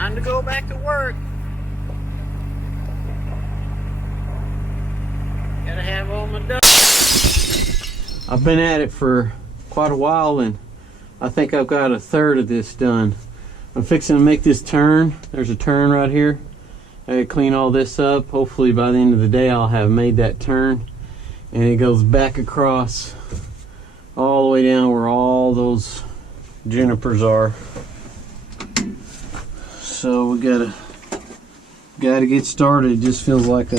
Time to go back to work. Gotta have all my ducks. I've been at it for quite a while, and I think I've got a third of this done. I'm fixing to make this turn. There's a turn right here. I gotta clean all this up. Hopefully by the end of the day I'll have made that turn, and it goes back across all the way down where all those junipers are. So we gotta get started. It just feels like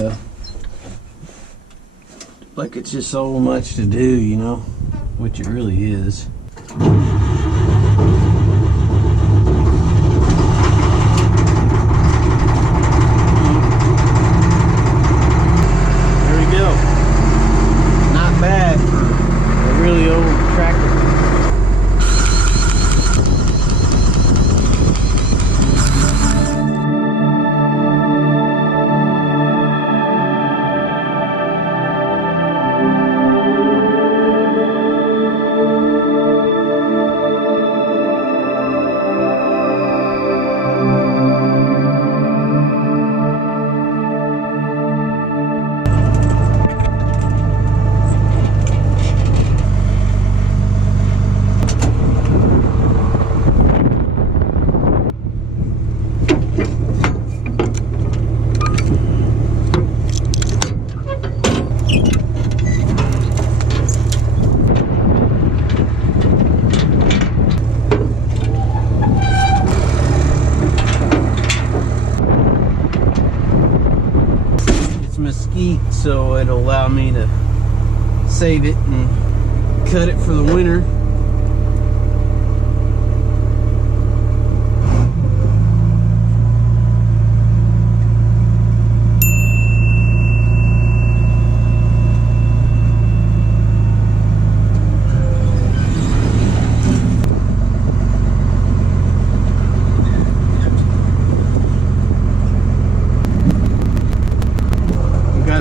it's just so much to do, you know, which it really is. There we go. Not bad for a really old tractor. Mesquite, so it'll allow me to save it and cut it for the winter.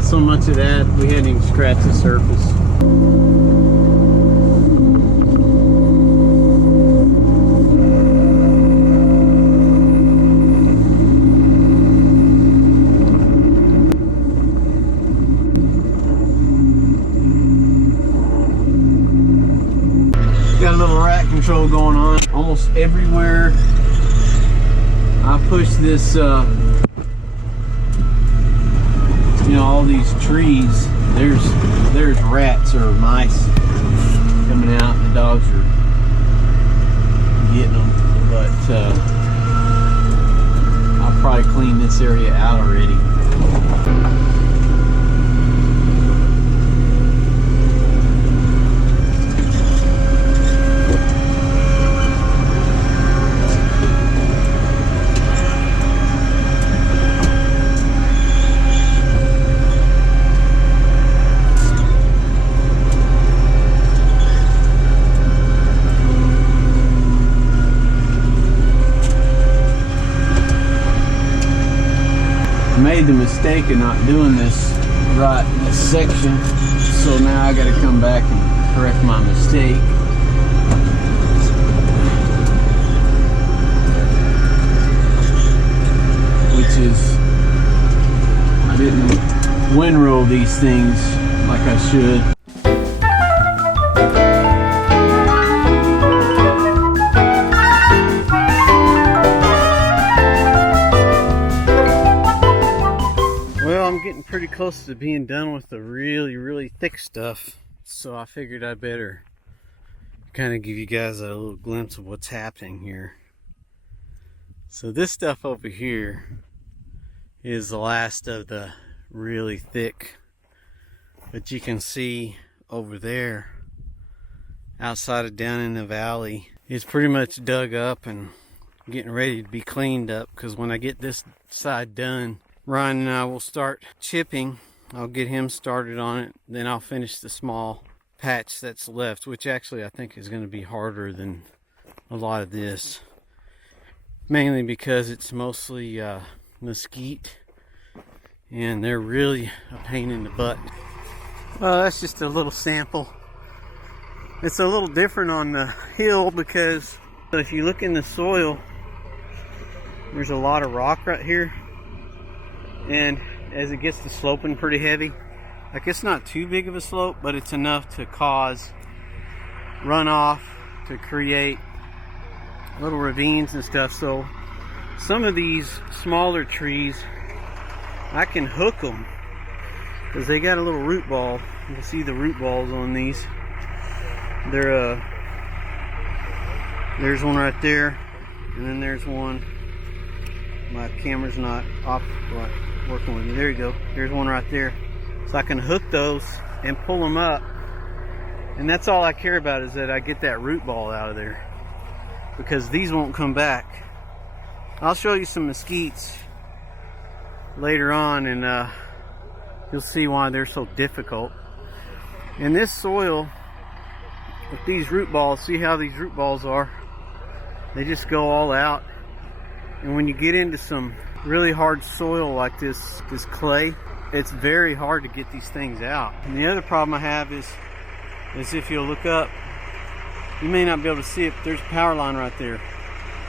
So much of that we hadn't even scratched the surface. Got a little rat control going on almost everywhere I push this you know, all these trees, there's rats or mice coming out, and the dogs are getting them. But I'll probably clean this area out already. Made the mistake of not doing this right in this section, so now I got to come back and correct my mistake. Which is, I didn't windrow these things like I should. Getting pretty close to being done with the really thick stuff, so I figured I'd better kind of give you guys a little glimpse of what's happening here. So this stuff over here is the last of the really thick, but you can see over there outside of down in the valley, it's pretty much dug up and getting ready to be cleaned up, because when I get this side done, Ryan and I will start chipping. I'll get him started on it, then I'll finish the small patch that's left, which actually I think is going to be harder than a lot of this, mainly because it's mostly mesquite, and they're really a pain in the butt. Well, that's just a little sample. It's a little different on the hill because if you look in the soil, There's a lot of rock right here, and as it gets to sloping pretty heavy, like it's not too big of a slope, but it's enough to cause runoff, to create little ravines and stuff. So some of these smaller trees, I can hook them because they got a little root ball. You can see the root balls on these. They're there's one right there, and then there's one. My camera's not off, working with me. There you go. There's one right there. So I can hook those and pull them up, and that's all I care about, is that I get that root ball out of there, because these won't come back. I'll show you some mesquites later on, and you'll see why they're so difficult. In this soil, with these root balls, see how these root balls are? They just go all out. And when you get into some really hard soil like this clay, it's very hard to get these things out. And the other problem I have is if you'll look up, you may not be able to see it, but there's a power line right there.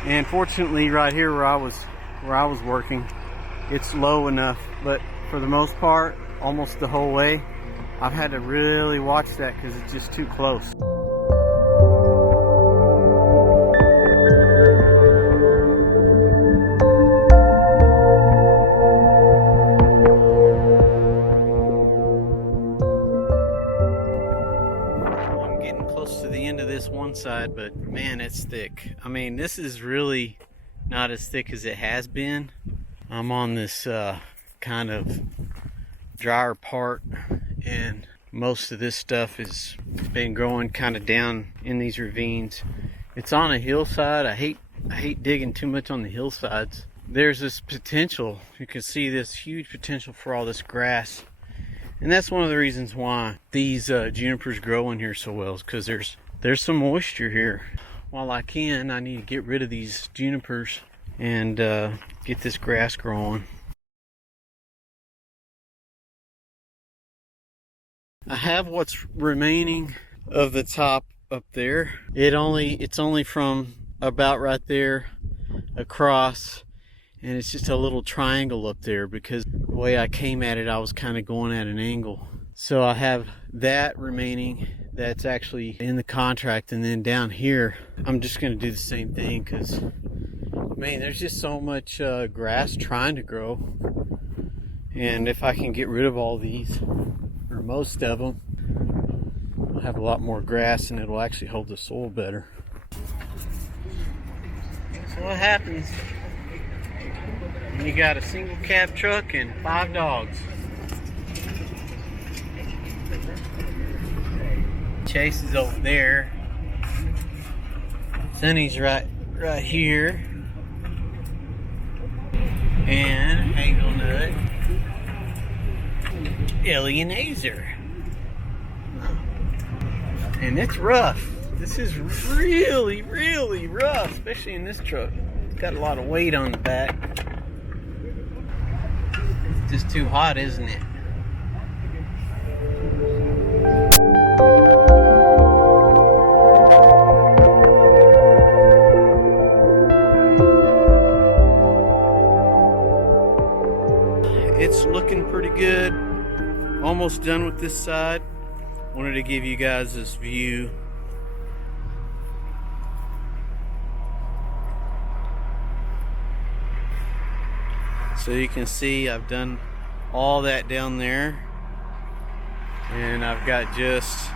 And fortunately, right here where I was working, it's low enough. But for the most part, almost the whole way, I've had to really watch that because it's just too close. I'm getting close to the end of this one side, but man, it's thick. I mean, this is really not as thick as it has been. I'm on this kind of drier part, and most of this stuff has been growing kind of down in these ravines. It's on a hillside. I hate digging too much on the hillsides. There's this potential, you can see this huge potential for all this grass, and that's one of the reasons why these junipers grow in here so well, is because there's some moisture here. While I can, I need to get rid of these junipers and get this grass growing. I have what's remaining of the top up there. It's only from about right there across, and it's just a little triangle up there because the way I came at it, I was kind of going at an angle. So I have that remaining that's actually in the contract, and then down here I'm just going to do the same thing because, man, there's just so much grass trying to grow, and if I can get rid of all these, or most of them, I'll have a lot more grass and it'll actually hold the soil better. So what happens when you got a single cab truck and 5 dogs? Chase is over there. Sonny's right here. And Hazelnut. Ellie and Azer. And it's rough. This is really, really rough, especially in this truck. It's got a lot of weight on the back. It's just too hot, isn't it? It's looking pretty good. Almost done with this side. Wanted to give you guys this view. So you can see I've done all that down there, and I've got just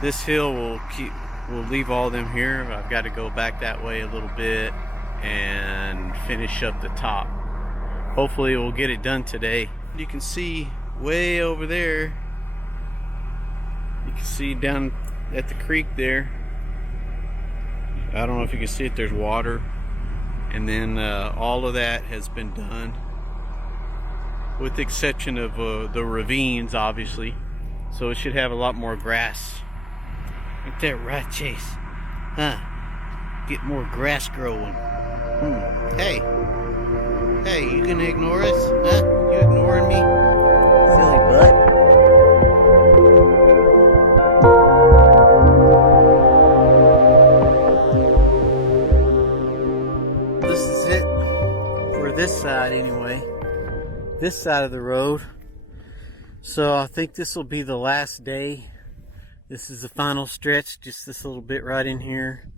this hill we'll leave all them here. I've got to go back that way a little bit and finish up the top. Hopefully we'll get it done today. You can see way over there, you can see down at the creek there, I don't know if you can see it, there's water, and then all of that has been done with the exception of the ravines, obviously, so it should have a lot more grass. Ain't that right, Chase? Huh? Get more grass growing. Hey, you gonna ignore us? Huh? You ignoring me? Silly butt. This is it. for this side anyway. This side of the road. So I think this will be the last day. This is the final stretch, just this little bit right in here.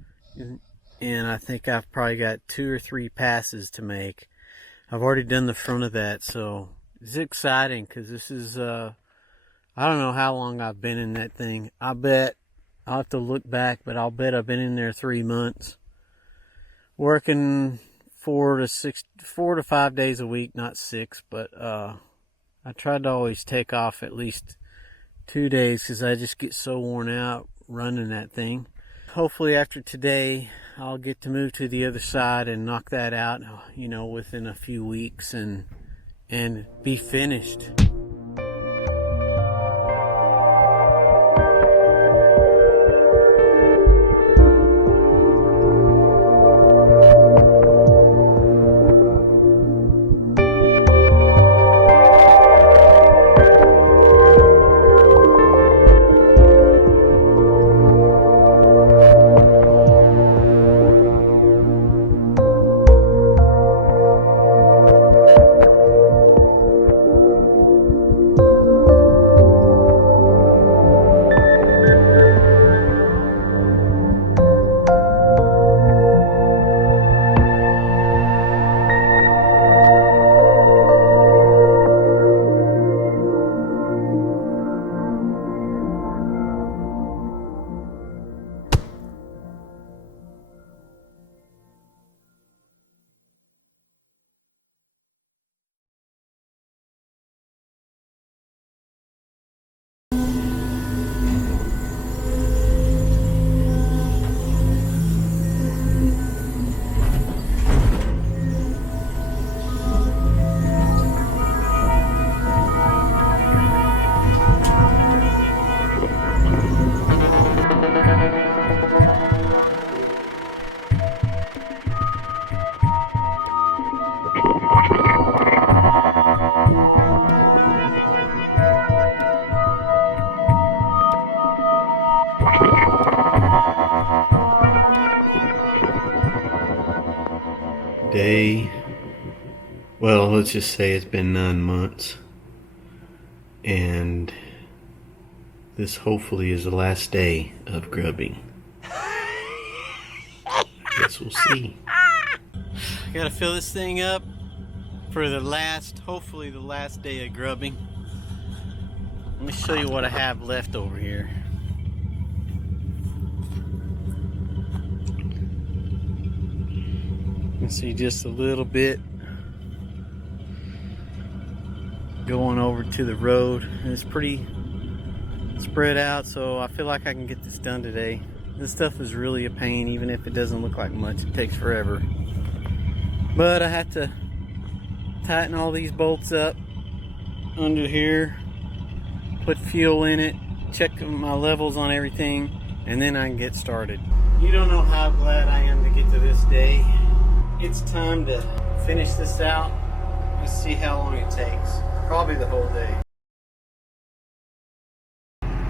And I think I've probably got 2 or 3 passes to make. I've already done the front of that, so it's exciting because this is, I don't know how long I've been in that thing. I bet, I'll have to look back, but I'll bet I've been in there 3 months. Working 4 to 5 days a week, not 6, but I tried to always take off at least 2 days because I just get so worn out running that thing. Hopefully after today I'll get to move to the other side and knock that out, you know, within a few weeks and be finished. Well, let's just say it's been 9 months, and this hopefully is the last day of grubbing. I guess we'll see. I gotta fill this thing up for the last, hopefully the last day of grubbing. Let me show you what I have left over here. You can see just a little bit going over to the road, and it's pretty spread out, so I feel like I can get this done today. This stuff is really a pain, even if it doesn't look like much. It takes forever, but I have to tighten all these bolts up under here, put fuel in it, check my levels on everything, and then I can get started. You don't know how glad I am to get to this day. It's time to finish this out. Let's see how long it takes. Probably the whole day.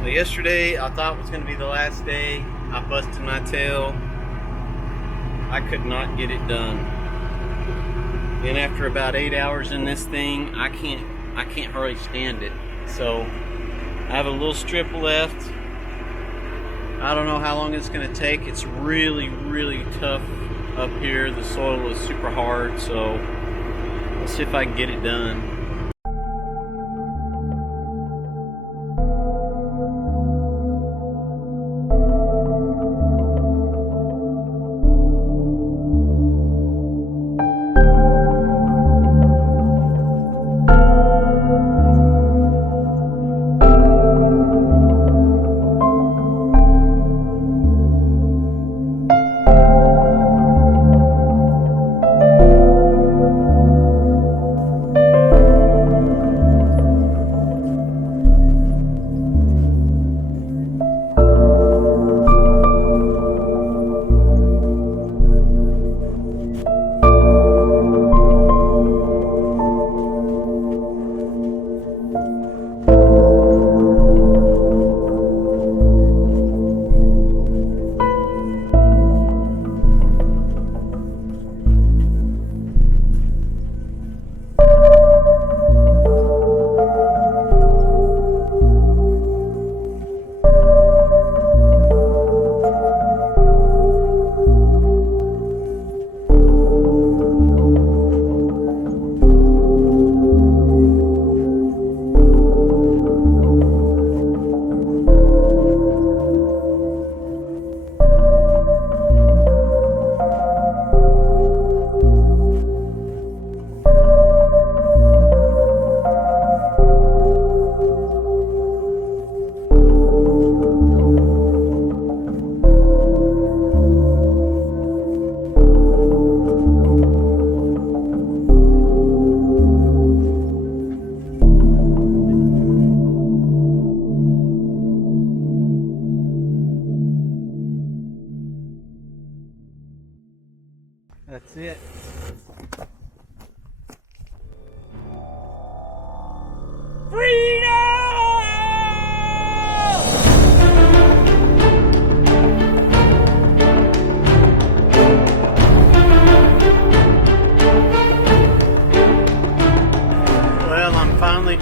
Well, yesterday I thought it was going to be the last day. I busted my tail. I could not get it done. And after about 8 hours in this thing, I can't hardly stand it. So I have a little strip left. I don't know how long it's going to take. It's really, really tough up here. The soil is super hard, so let's see if I can get it done.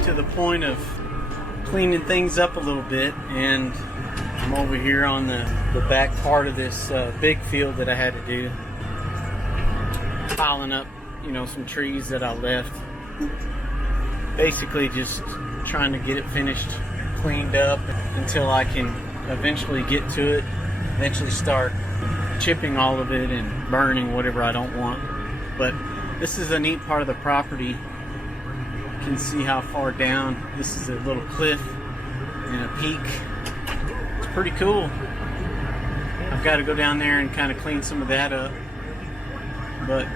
to the point of cleaning things up a little bit, and I'm over here on the back part of this big field that I had to do, piling up, you know, some trees that I left. Basically just trying to get it finished, cleaned up until I can eventually get to it, eventually start chipping all of it and burning whatever I don't want. But this is a neat part of the property. You can see how far down. This is a little cliff and a peak. It's pretty cool. I've got to go down there and kind of clean some of that up. But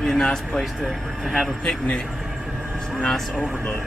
be a nice place to have a picnic. It's a nice overlook.